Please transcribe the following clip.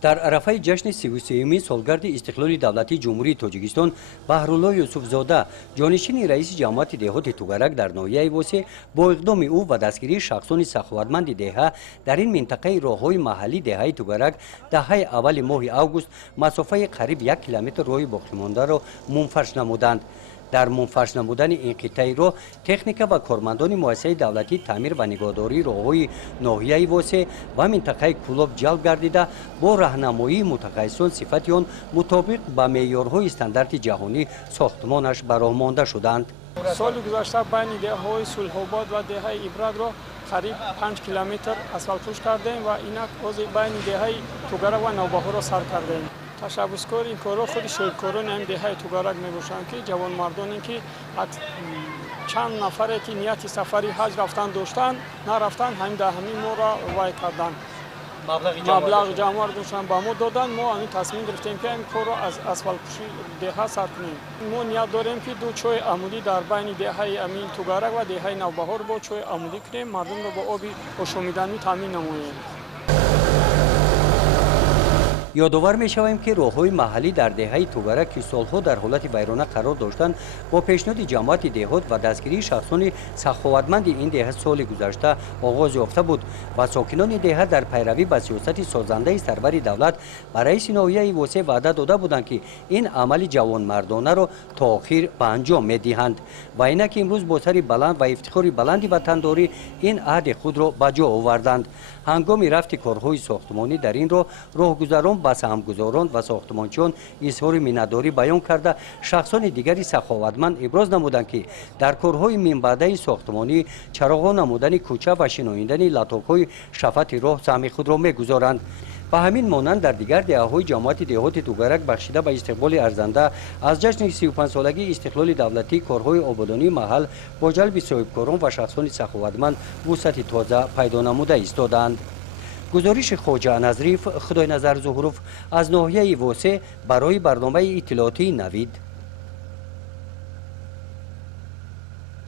در عرفه جشن 33 سالگرد استقلال دولتی جمهوری تاجیکستان بهرالله یوسفزاده جانشین رئیس جماعت دهات توگرک در ناحیه واسه با اقدام او و دستگیری شخصان سخاوتمند دهه در این منطقه راههای محلی دهه توگرک دهه اول ماه اوگوست مسافه قریب 1 کیلومتر راه باقی مانده را منفرش نمودند. در منفرش نمودن این قطعه را تکنیک و کارمندان مؤسسه دولتی تعمیر و نگهداری راههای ناحیه واسه و منطقه کلوب جلب گردیده با راهنمایی متخصصان صفت آن مطابق با معیارهای استاندارد جهانی ساختمانش براه مانده شدند. سال گذشته بین دههای صلح‌آباد و دهه عبرت را قریب 5 کیلومتر اسفالت پوش کردیم و اینک از بین دهه توگرک و نوبهار را سر کردیم. تشبسکار این کارا خود شاهکاران هم دهه توگرک میباشند که جوان مردانی که چند نفره که نیت سفری حج رفتن داشتن نرفتن همین ده همین ما را وای کردن مبلغ جمع داشتن با ما دادن. ما همین تصمیم گرفتیم که این کار را از اسفالت پوشی دهه سر کنیم. ما نیت داریم که دو چای عمودی در بین دهه امین توگرک و دهه نوبهار با چای عمودی کنیم، مردم را با آبی آشامیدنی تامین نماییم. یادآور می‌شویم که راههای محلی در دهه توگرک که سالها در حالت ویرانه قرار داشتند با پیشنهاد جماعت دهات و دستگیری شخصان سخاوتمند این دهه سال گذشته آغاز یافته بود و ساکنان دهه در پیروی به سیاست سازنده سرور دولت به رئیس ناحیه واسه وعده داده بودند که این عمل جوانمردانه را تا آخر به انجام می‌دهند و اینک امروز با سر بلند و افتخار بلندی وطنداری این عهد خود را به جا آوردند. هنگام رفت کارهای ساختمانی در این راهگذران با سهمگذاران و ساختمانچیان اظهار منتداری بیان کرده شخصان دیگری سخاوتمند ابراز نمودند که در کارهای من بعده ساختمانی چراغان نمودن کوچه و شناییدن لطاف‌های شفط راه سهم خود را می‌گذارند. و همین مانند در دیگر دهه‌های جماعت دهات توگرک بخشیده به استقبال ارزنده از جشن 35 سالگی استقلال دولتی کارهای آبادانی محل با جلب صاحبکاران و شخصان سخاوتمند وسعت تازه پیدا نموده ایستادند. گزارش خواجه نظریف خدای نظر ظهروف از ناحیه واسه برای برنامه اطلاعاتی نوید.